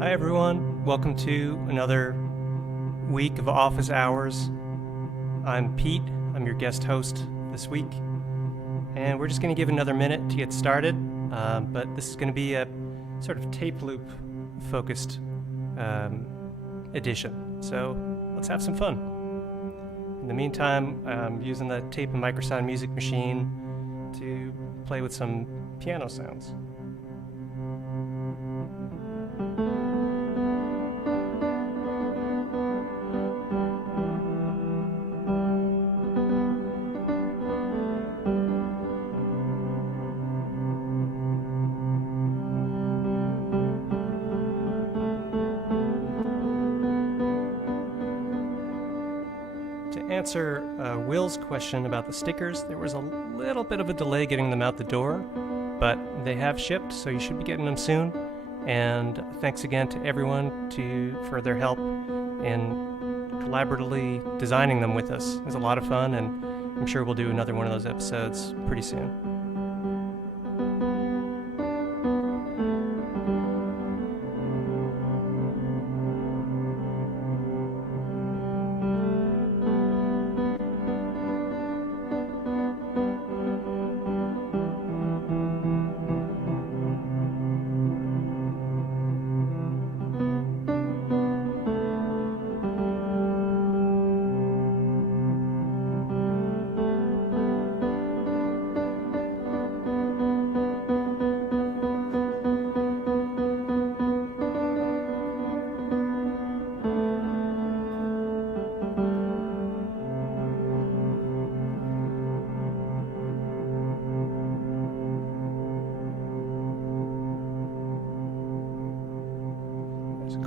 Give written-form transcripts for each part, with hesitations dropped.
Hi everyone, welcome to another week of Office Hours. I'm Pete, I'm your guest host this week, and we're just going to give another minute to get started, but this is going to be a sort of tape loop focused edition, so let's have some fun. In the meantime, I'm using the tape and microsound music machine to play with some piano sounds. To answer Will's question about the stickers, there was a little bit of a delay getting them out the door, but they have shipped, so you should be getting them soon. And thanks again to everyone for their help in collaboratively designing them with us. It was a lot of fun, and I'm sure we'll do another one of those episodes pretty soon.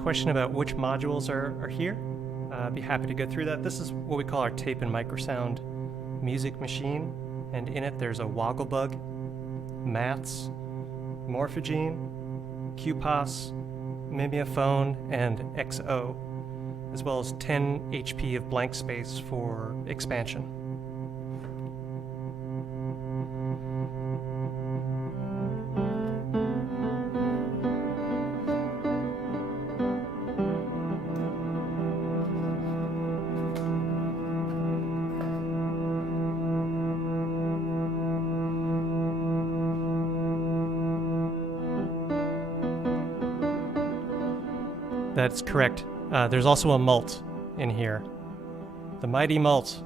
Question about which modules are here. I'd be happy to go through that. This is what we call our tape and microsound music machine, and in it there's a Wogglebug, Maths, Morphogene, QPOS, Mimeophone, and XO, as well as 10 HP of blank space for expansion. That's correct. There's also a mult in here. The mighty mult.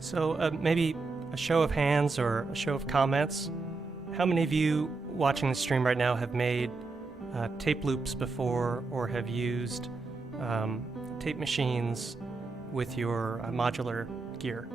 So maybe a show of hands or a show of comments. How many of you watching the stream right now have made tape loops before or have used tape machines with your modular gear?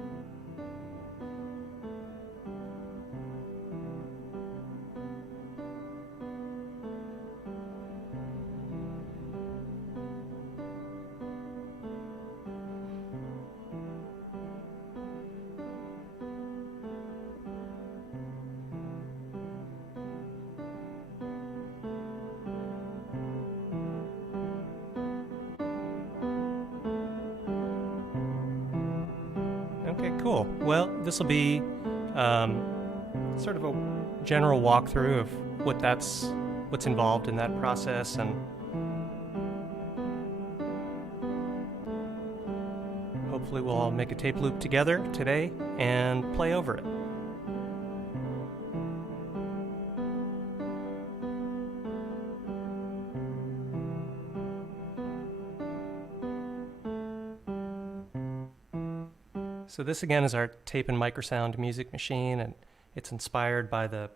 Cool. Well, this will be sort of a general walkthrough of what's involved in that process, and hopefully we'll all make a tape loop together today and play over it. So this again is our tape and microsound music machine, and it's inspired by the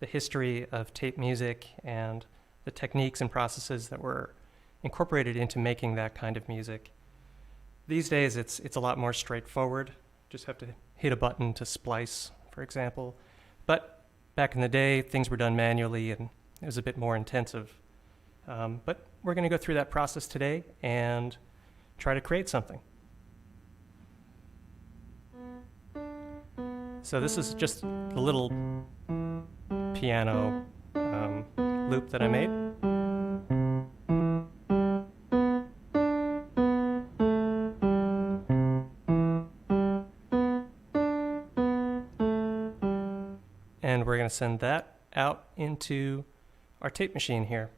history of tape music and the techniques and processes that were incorporated into making that kind of music. These days it's a lot more straightforward. Just have to hit a button to splice, for example. But back in the day, things were done manually and it was a bit more intensive. But we're going to go through that process today and try to create something. So this is just a little piano loop that I made. And we're going to send that out into our tape machine here.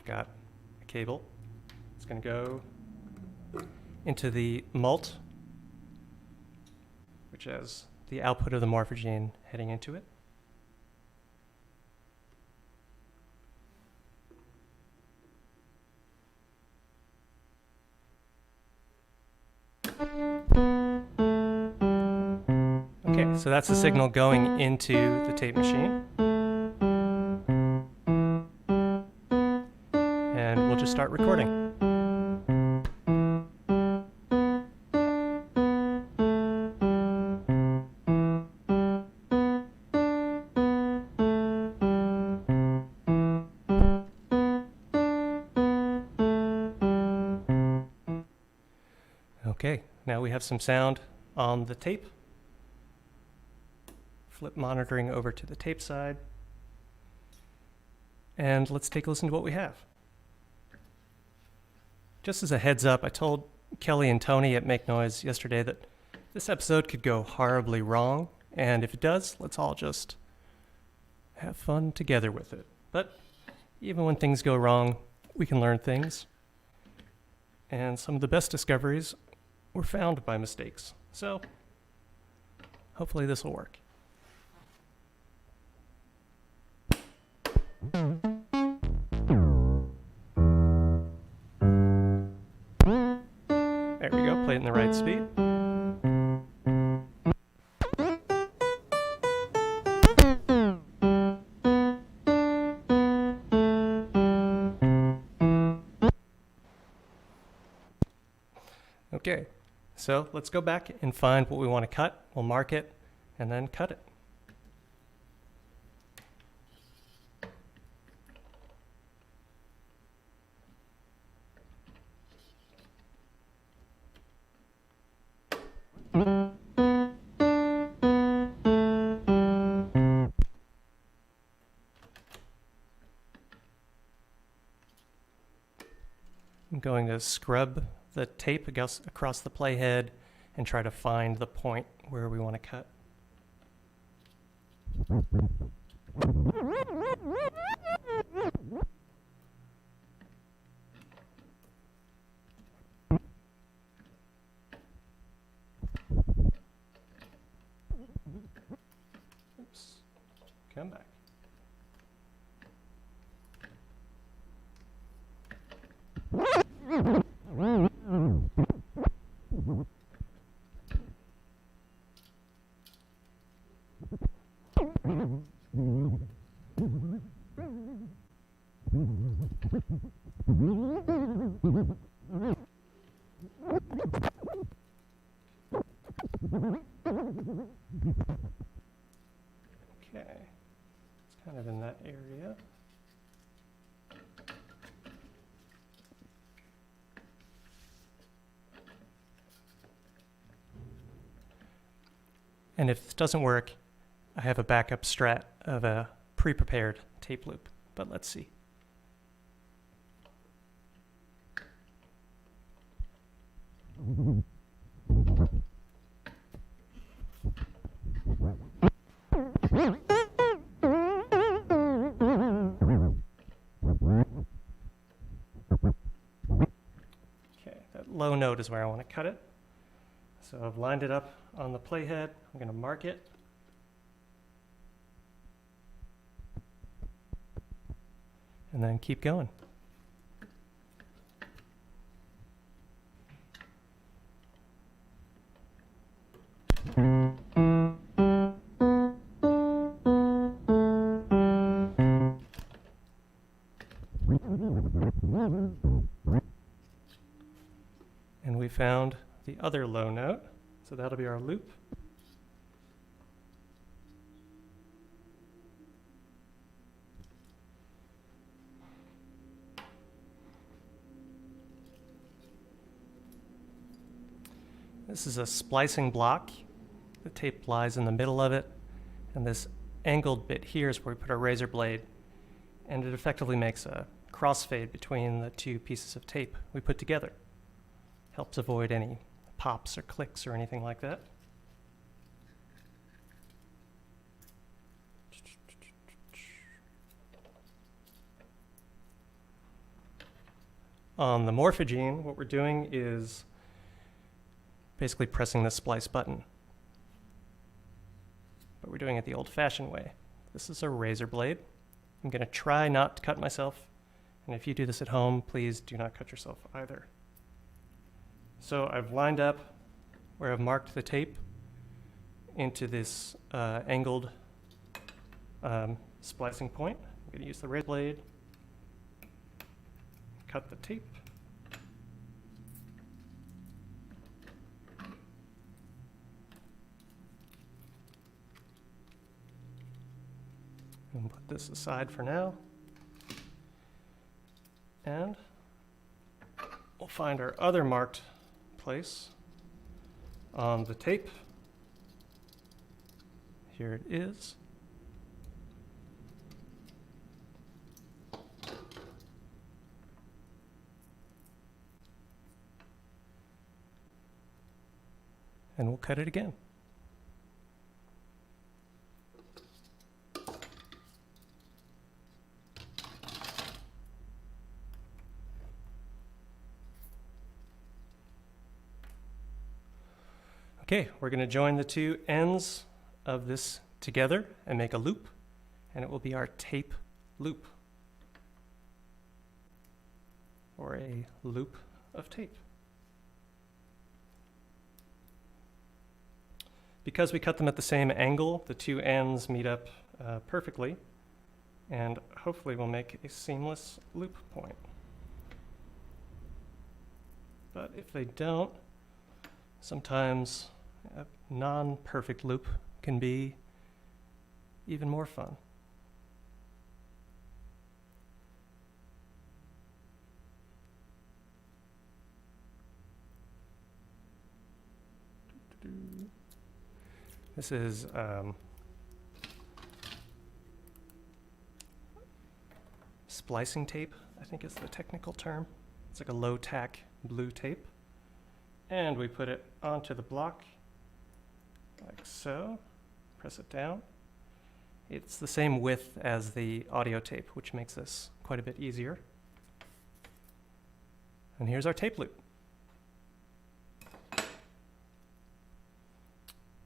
I've got a cable. It's going to go into the mult, which has the output of the morphogene heading into it. Okay, so that's the signal going into the tape machine. And we'll just start recording. Okay, now we have some sound on the tape. Flip monitoring over to the tape side. And let's take a listen to what we have. Just as a heads up, I told Kelly and Tony at Make Noise yesterday that this episode could go horribly wrong, and if it does, let's all just have fun together with it. But even when things go wrong, we can learn things. And some of the best discoveries were found by mistakes. So hopefully this will work. There we go, play it in the right speed. Okay, so let's go back and find what we want to cut. We'll mark it and then cut it. I'm going to scrub the tape across the playhead and try to find the point where we want to cut. Oops. Come back. Okay, it's kind of in that area. And if this doesn't work, I have a backup strat of a pre-prepared tape loop, but let's see. low note is where I want to cut it. So I've lined it up on the playhead. I'm going to mark it. And then keep going. And we found the other low note, so that'll be our loop. This is a splicing block. The tape lies in the middle of it, and this angled bit here is where we put our razor blade, and it effectively makes a crossfade between the two pieces of tape we put together. Helps avoid any pops or clicks or anything like that. On the Morphogene, what we're doing is basically pressing the splice button. But we're doing it the old-fashioned way. This is a razor blade. I'm going to try not to cut myself, and if you do this at home, please do not cut yourself either. So I've lined up where I've marked the tape into this angled splicing point. I'm going to use the razor blade, cut the tape. And put this aside for now. And we'll find our other marked place on the tape. Here it is. And we'll cut it again. Okay, we're going to join the two ends of this together and make a loop, and it will be our tape loop, or a loop of tape. Because we cut them at the same angle, the two ends meet up perfectly, and hopefully we'll make a seamless loop point. But if they don't, sometimes a non-perfect loop can be even more fun. This is splicing tape, I think is the technical term. It's like a low-tack blue tape. And we put it onto the block like so. Press it down. It's the same width as the audio tape, which makes this quite a bit easier. And here's our tape loop.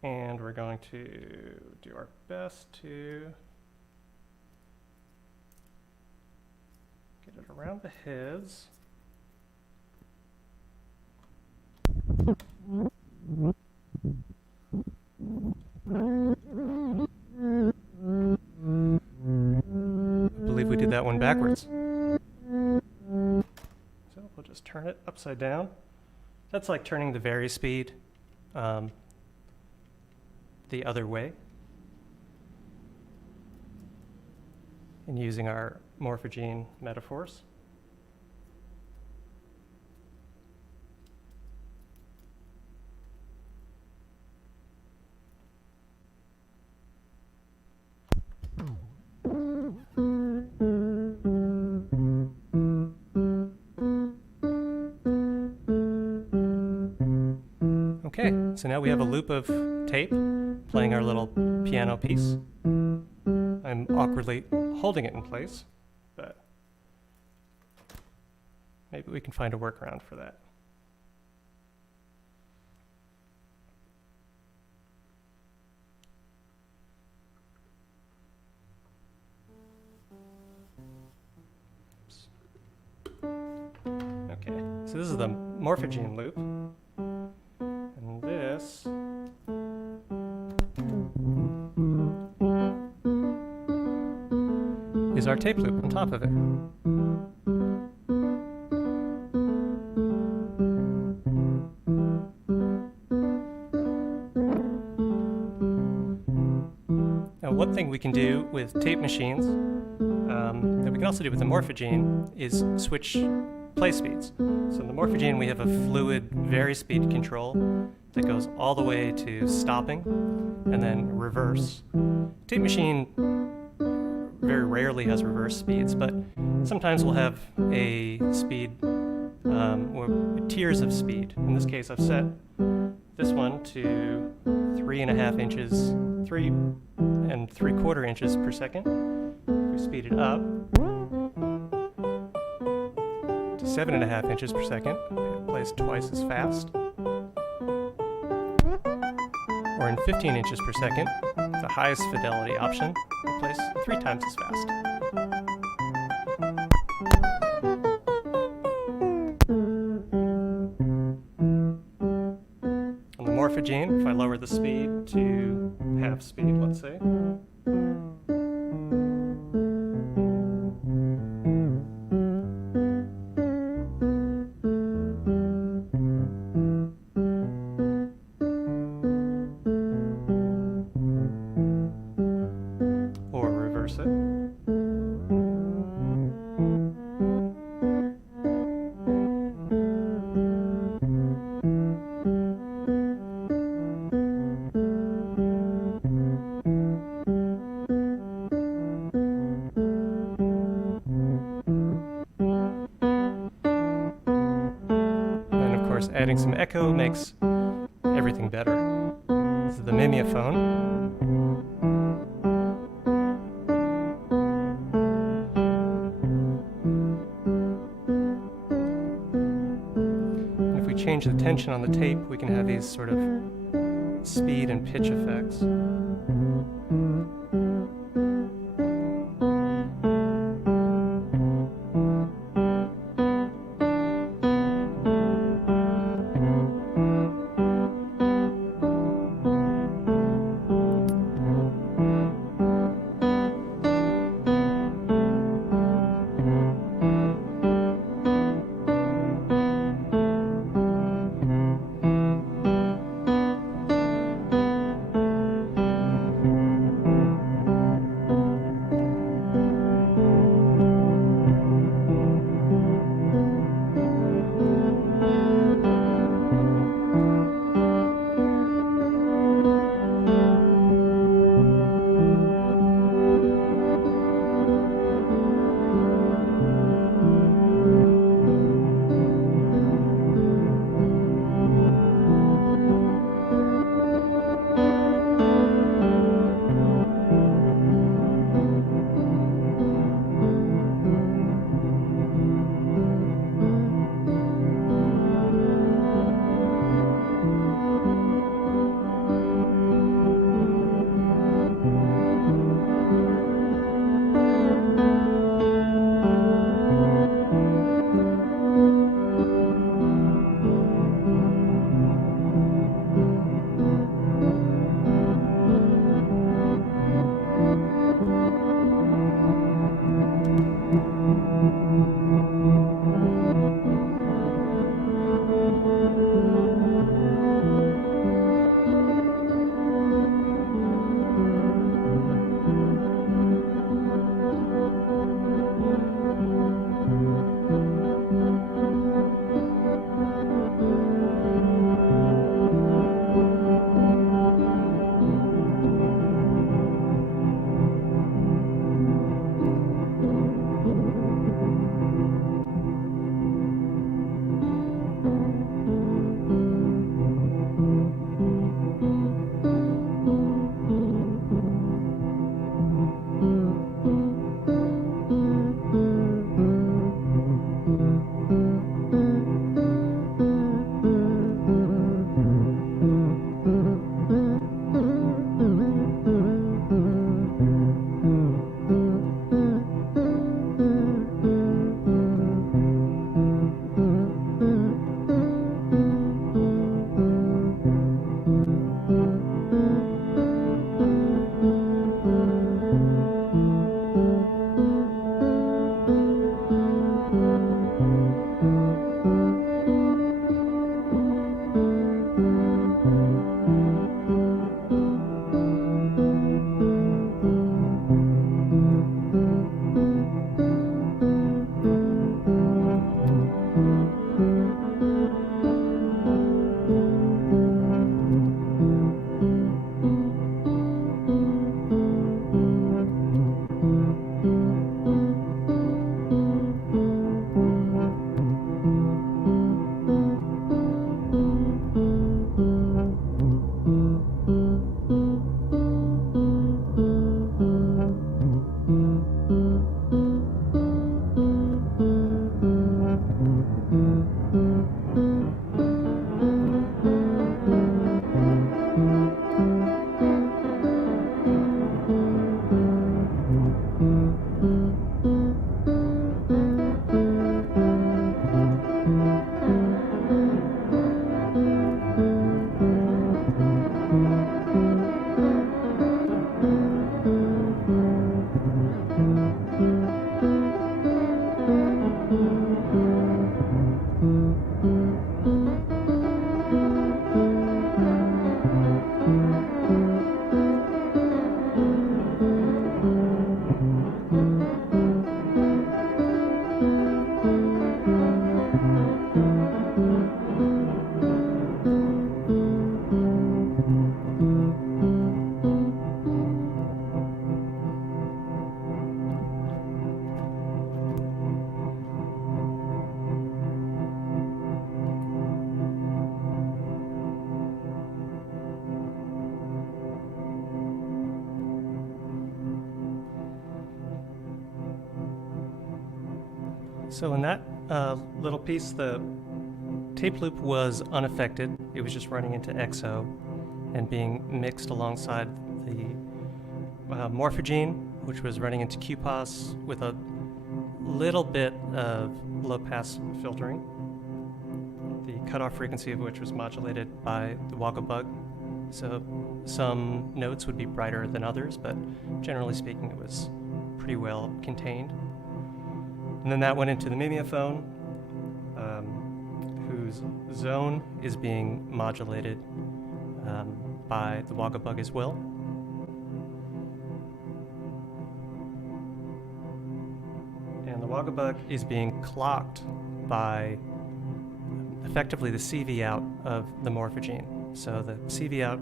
And we're going to do our best to get it around the heads. I believe we did that one backwards. So we'll just turn it upside down. That's like turning the vari-speed the other way and using our Morphogene metaphors. Okay, so now we have a loop of tape playing our little piano piece. I'm awkwardly holding it in place, but maybe we can find a workaround for that. So this is the morphogene loop. And this is our tape loop on top of it. Now, one thing we can do with tape machines that we can also do with the morphogene is switch play speeds. So in the morphogene we have a fluid vari-speed control that goes all the way to stopping and then reverse. Tape machine very rarely has reverse speeds, but sometimes we'll have a speed or tiers of speed. In this case I've set this one to 3.5 inches, 3 3/4 inches per second. If we speed it up to 7.5 inches per second, it plays twice as fast. Or in 15 inches per second, the highest fidelity option, it plays 3 times as fast. On the morphogene, if I lower the speed to half speed, let's say, or reverse it. Adding some echo makes everything better. This is the mimeophone. And if we change the tension on the tape, we can have these sort of speed and pitch effects. So in that little piece, the tape loop was unaffected. It was just running into EXO and being mixed alongside the morphogene, which was running into QPOS with a little bit of low-pass filtering, the cutoff frequency of which was modulated by the woggle bug. So some notes would be brighter than others, but generally speaking, it was pretty well contained. And then that went into the mimeophone, whose zone is being modulated by the woggle bug as well. And the woggle bug is being clocked by effectively the CV out of the morphogene. So the CV out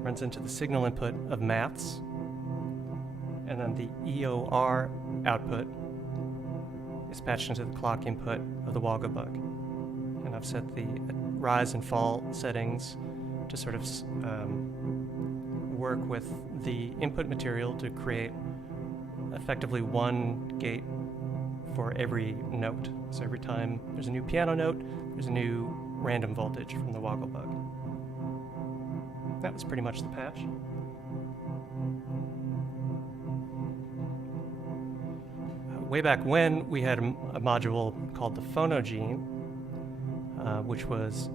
runs into the signal input of maths, and then the EOR output is patched into the clock input of the woggle bug. And I've set the rise and fall settings to sort of work with the input material to create effectively one gate for every note. So every time there's a new piano note, there's a new random voltage from the woggle bug. That was pretty much the patch. Way back when, we had a module called the phonogene, which was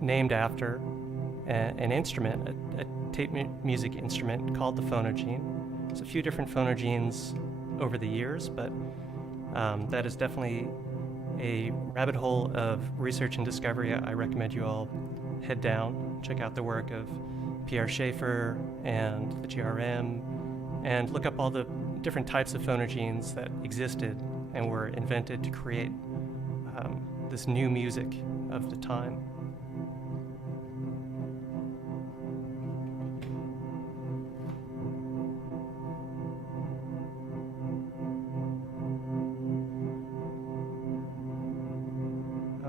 named after an instrument, a tape music instrument called the phonogene. There's a few different phonogenes over the years, but that is definitely a rabbit hole of research and discovery. I recommend you all head down, check out the work of Pierre Schaeffer and the GRM, and look up all the different types of phonogenes that existed and were invented to create this new music of the time.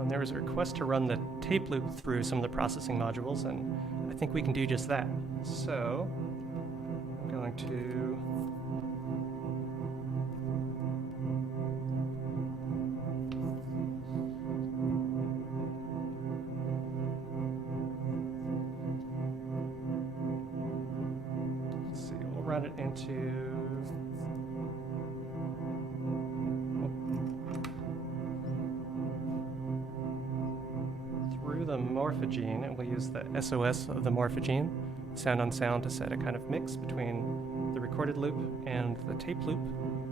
There was a request to run the tape loop through some of the processing modules, and I think we can do just that. So I'm going to run it into through the morphogene, and we'll use the SOS of the morphogene, sound on sound, to set a kind of mix between the recorded loop and the tape loop,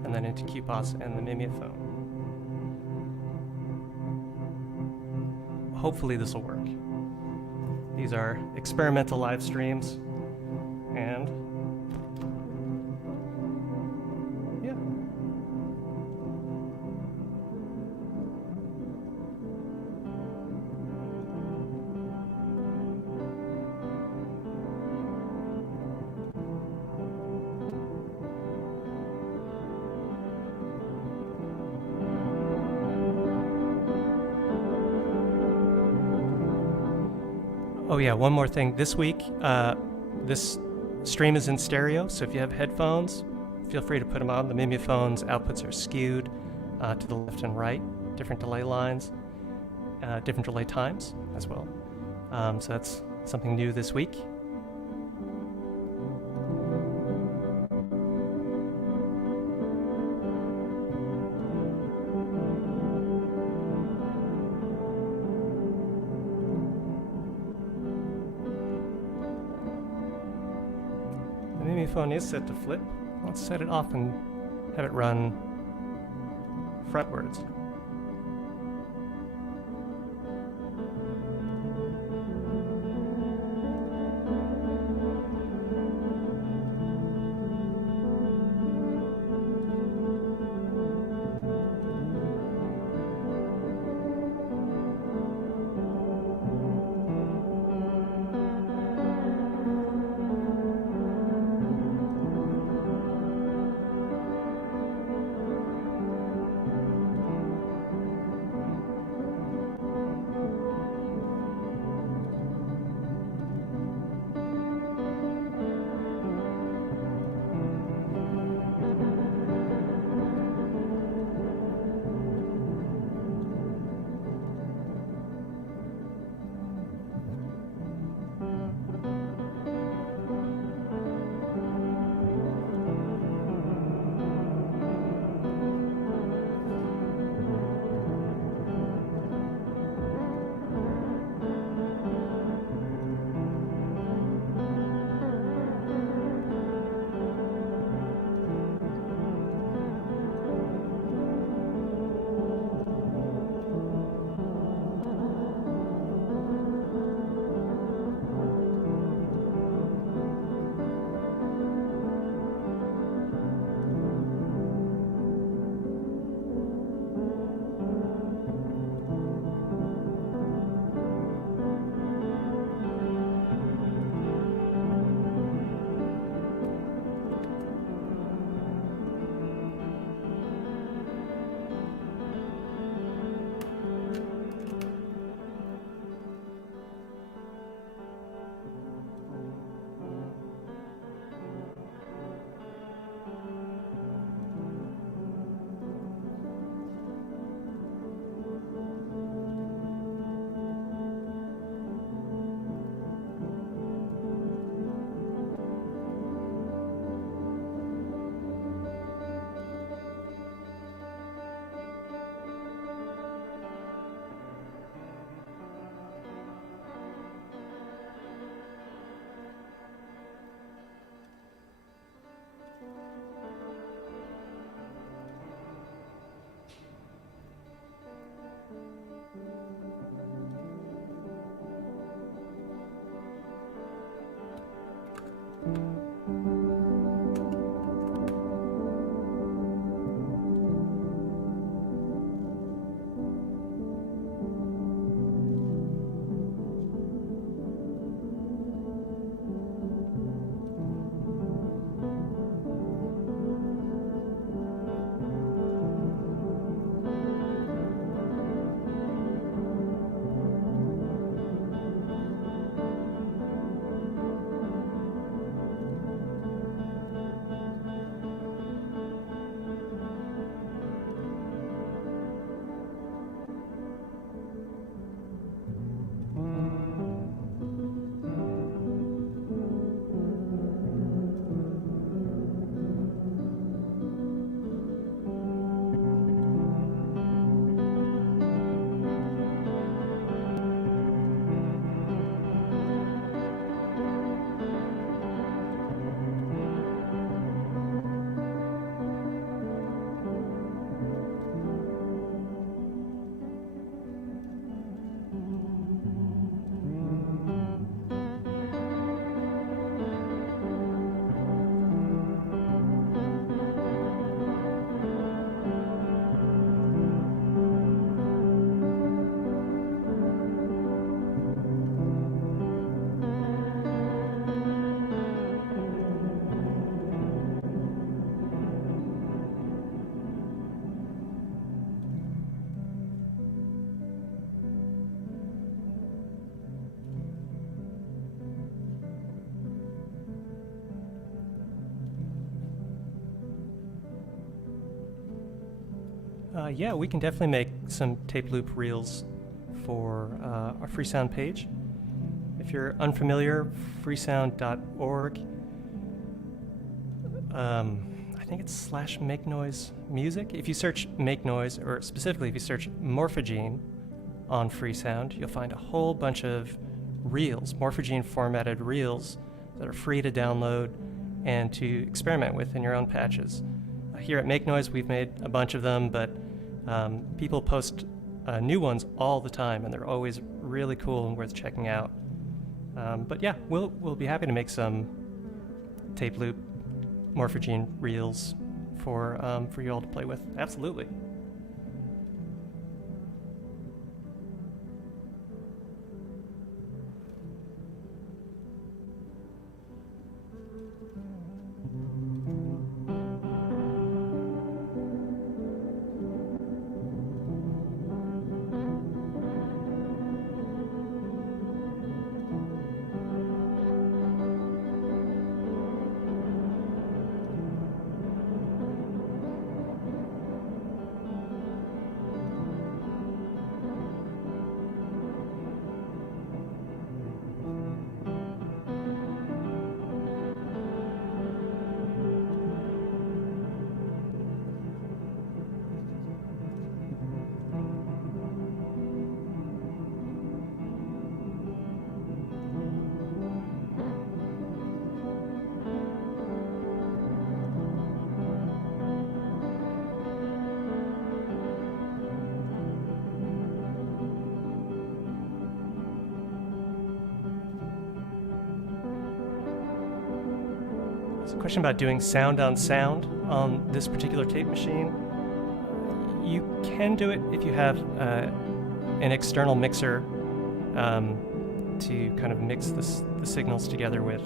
and then into QPOS and the mimeophone. Hopefully this will work. These are experimental live streams, and Oh yeah, one more thing. This week, this stream is in stereo, so if you have headphones, feel free to put them on. The Mimiphone's outputs are skewed to the left and right, different delay lines, different delay times as well. So that's something new this week. The Mimiphone is set to flip. Let's set it off and have it run frontwards. Yeah, we can definitely make some tape loop reels for our Freesound page. If you're unfamiliar, freesound.org, I think it's /make noise music. If you search make noise, or specifically if you search Morphogene on Freesound, you'll find a whole bunch of reels, Morphogene formatted reels that are free to download and to experiment with in your own patches. Here at Make Noise, we've made a bunch of them, but people post new ones all the time, and they're always really cool and worth checking out. But yeah, we'll be happy to make some tape loop Morphogene reels for you all to play with. Absolutely. A question about doing sound on sound on this particular tape machine. You can do it if you have an external mixer to kind of mix the signals together with.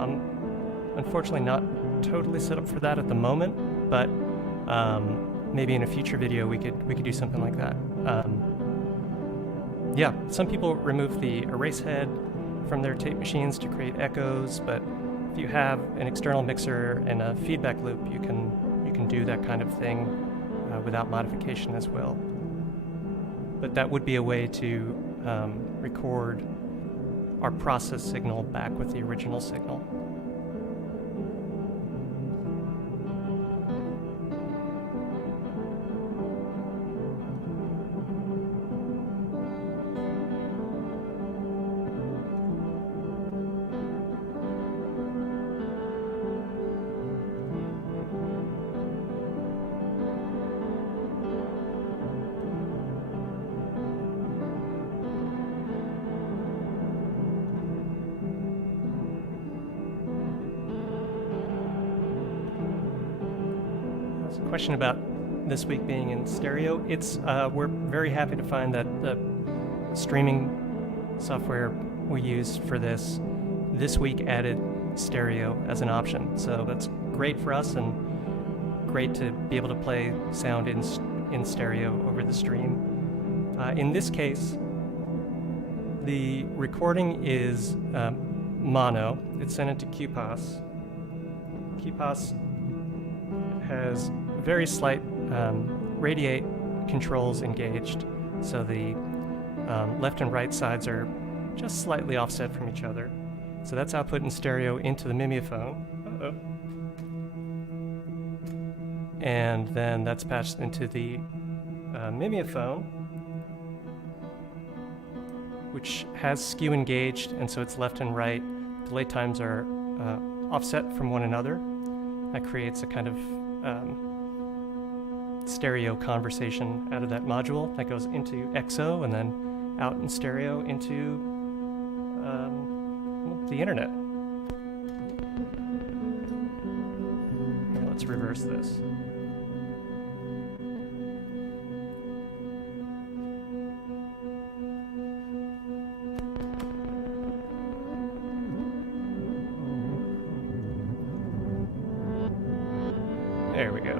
I'm unfortunately not totally set up for that at the moment, but maybe in a future video we could do something like that. Yeah, some people remove the erase head from their tape machines to create echoes, but if you have an external mixer and a feedback loop, you can do that kind of thing without modification as well. But that would be a way to record our process signal back with the original signal. Question about this week being in stereo. It's we're very happy to find that the streaming software we used for this week added stereo as an option. So that's great for us and great to be able to play sound in stereo over the stream. In this case, the recording is mono. It's sent into QPOS. QPOS has very slight radiate controls engaged, so the left and right sides are just slightly offset from each other. So that's output in stereo into the mimeophone. And then that's patched into the mimeophone, which has skew engaged, and so it's left and right. Delay times are offset from one another. That creates a kind of stereo conversation out of that module that goes into XO and then out in stereo into the internet. Here, let's reverse this. There we go.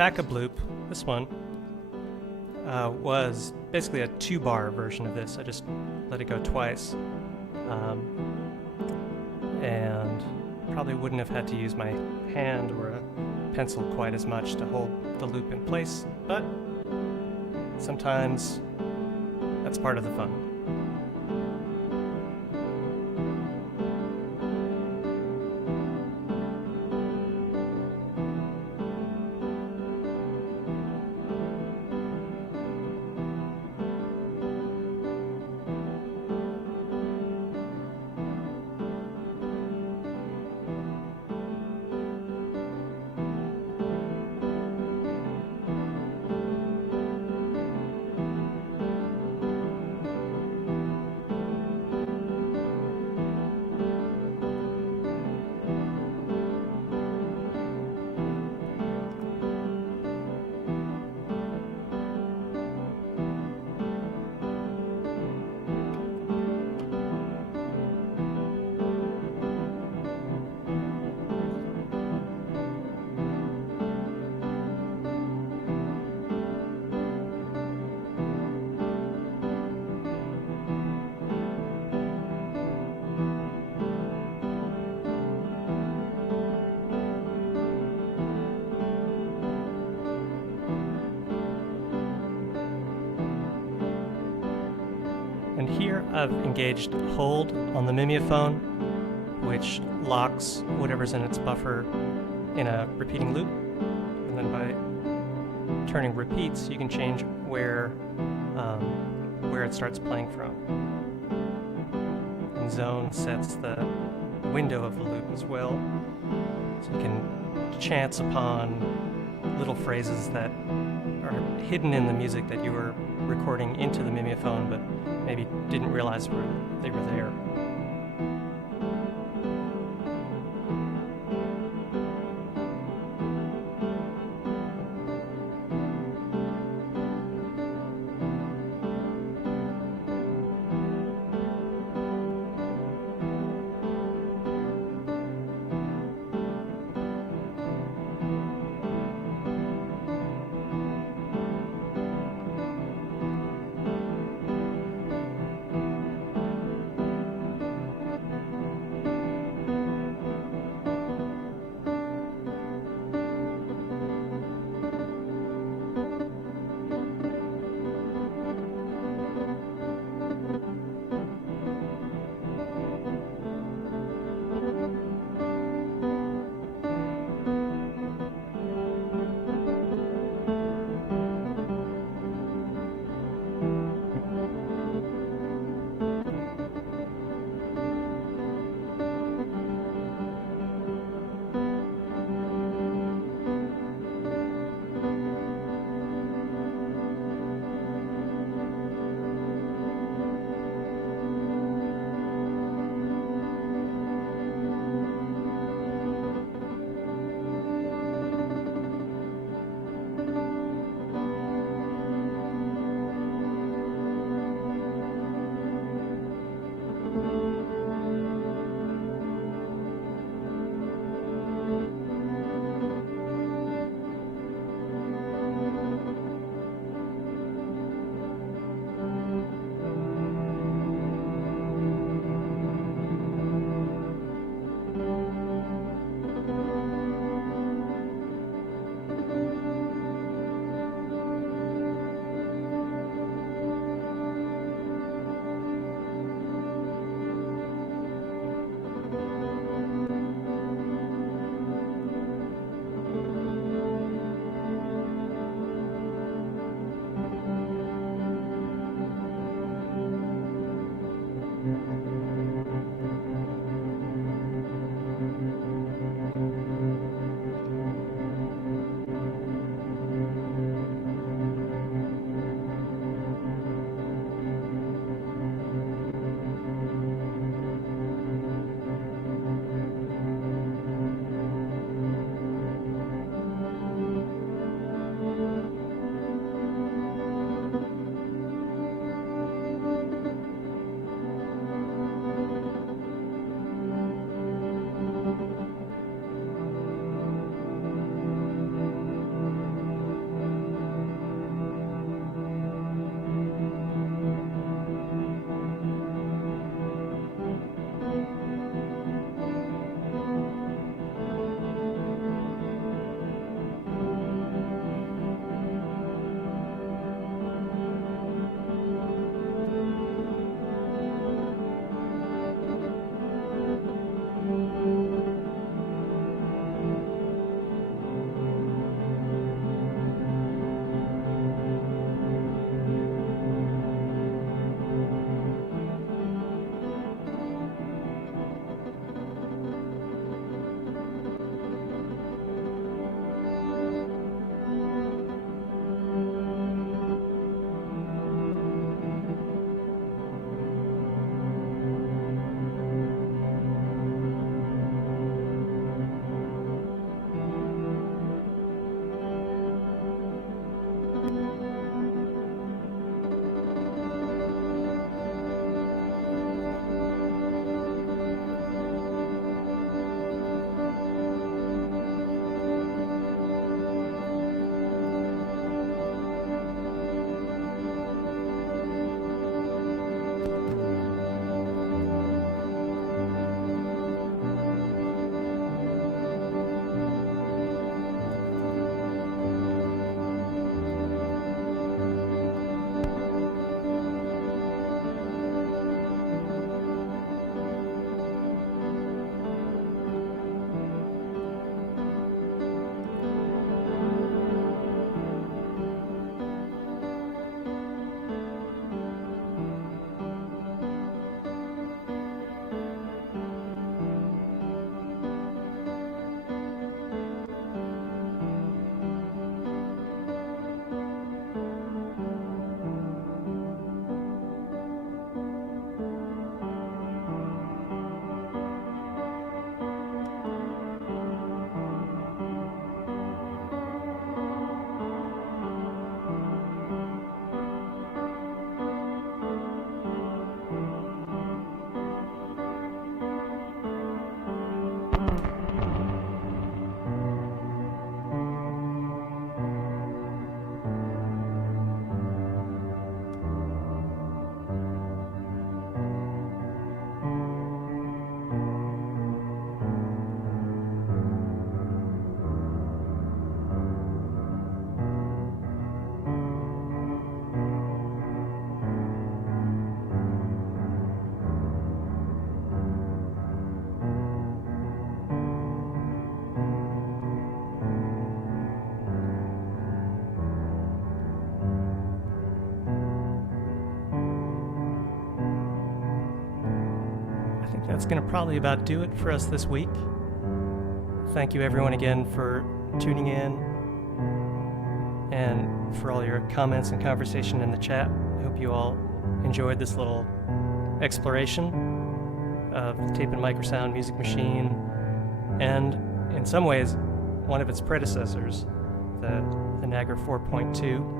backup loop, this one, was basically a 2-bar version of this. I just let it go twice. And probably wouldn't have had to use my hand or a pencil quite as much to hold the loop in place, but sometimes that's part of the fun. And here I've engaged hold on the mimeophone, which locks whatever's in its buffer in a repeating loop. And then by turning repeats, you can change where it starts playing from. And zone sets the window of the loop as well. So you can chance upon little phrases that are hidden in the music that you were recording into the mimeophone, but maybe didn't realize they were there. think that's going to probably about do it for us this week. Thank you everyone again for tuning in and for all your comments and conversation in the chat. I hope you all enjoyed this little exploration of the Tape and Microsound Music Machine, and in some ways one of its predecessors, the Nagra 4.2.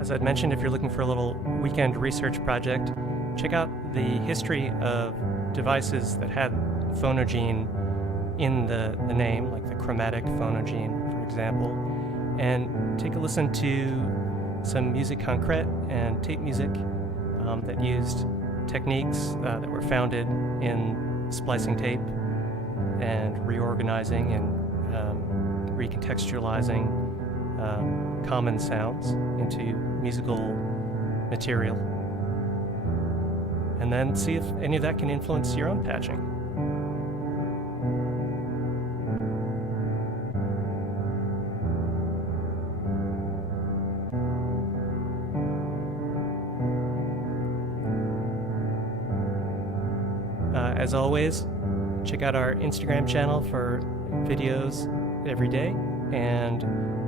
As I'd mentioned, if you're looking for a little weekend research project, check out the history of devices that had phonogene in the name, like the chromatic phonogene, for example, and take a listen to some musique concrète and tape music that used techniques that were founded in splicing tape and reorganizing and recontextualizing common sounds into musical material, and then see if any of that can influence your own patching. As always, check out our Instagram channel for videos every day, and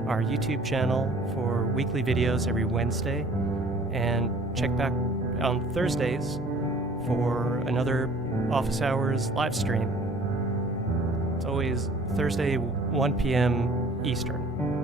our YouTube channel for weekly videos every Wednesday, and check back on Thursdays for another Office Hours live stream. It's always Thursday, 1 p.m. Eastern.